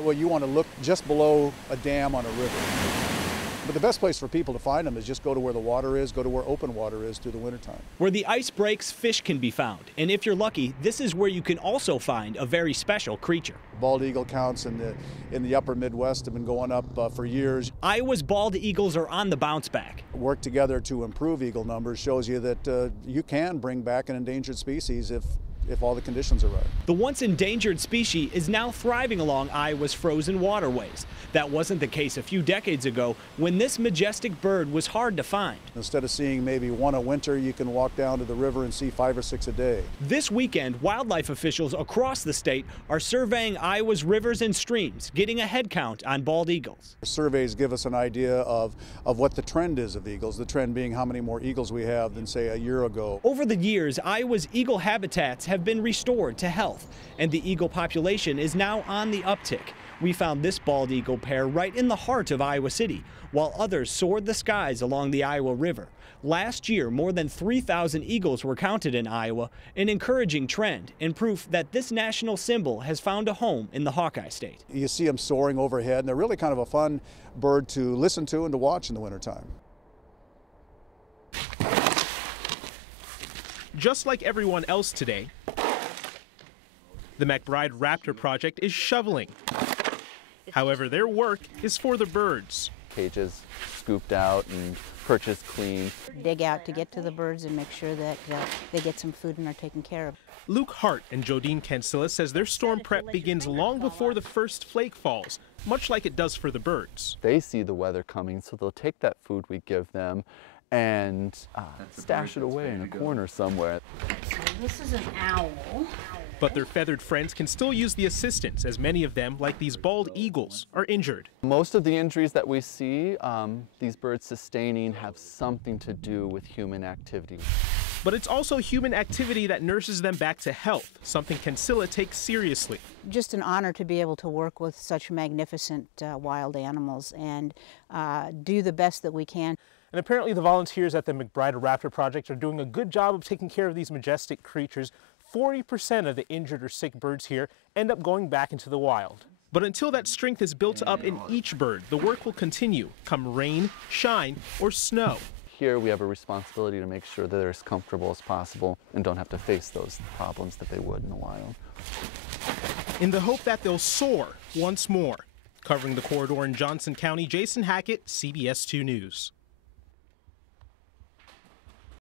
Well, you want to look just below a dam on a river. But the best place for people to find them is just go to where the water is, go to where open water is through the wintertime. Where the ice breaks, fish can be found. And if you're lucky, this is where you can also find a very special creature. Bald eagle counts in the upper Midwest have been going up for years. Iowa's bald eagles are on the bounce back. Work together to improve eagle numbers shows you that you can bring back an endangered species if all the conditions are right. The once endangered species is now thriving along Iowa's frozen waterways. That wasn't the case a few decades ago when this majestic bird was hard to find. Instead of seeing maybe one a winter, you can walk down to the river and see 5 or 6 a day. This weekend, wildlife officials across the state are surveying Iowa's rivers and streams, getting a head count on bald eagles. Surveys give us an idea of what the trend is of eagles, the trend being how many more eagles we have than, say, a year ago. Over the years, Iowa's eagle habitats have been restored to health, and the eagle population is now on the uptick. We found this bald eagle pair right in the heart of Iowa City, while others soared the skies along the Iowa River. Last year, more than 3,000 eagles were counted in Iowa, an encouraging trend and proof that this national symbol has found a home in the Hawkeye State. You see them soaring overhead, and they're really kind of a fun bird to listen to and to watch in the wintertime. Just like everyone else today, the McBride Raptor Project is shoveling. However, their work is for the birds. Cages scooped out and purchased clean. Dig out to get to the birds and make sure that they get some food and are taken care of. Luke Hart and Jodine Cancilla says their storm prep begins long before the first flake falls, much like it does for the birds. They see the weather coming, so they'll take that food we give them and stash it away in a corner somewhere. So this is an owl. But their feathered friends can still use the assistance, as many of them, like these bald eagles, are injured. Most of the injuries that we see, these birds sustaining, have something to do with human activity. But it's also human activity that nurses them back to health, something Cancilla takes seriously. Just an honor to be able to work with such magnificent wild animals and do the best that we can. And apparently the volunteers at the McBride Raptor Project are doing a good job of taking care of these majestic creatures. 40% of the injured or sick birds here end up going back into the wild. But until that strength is built up in each bird, the work will continue, come rain, shine, or snow. Here we have a responsibility to make sure that they're as comfortable as possible and don't have to face those problems that they would in the wild. In the hope that they'll soar once more. Covering the corridor in Johnson County, Jason Hackett, CBS 2 News.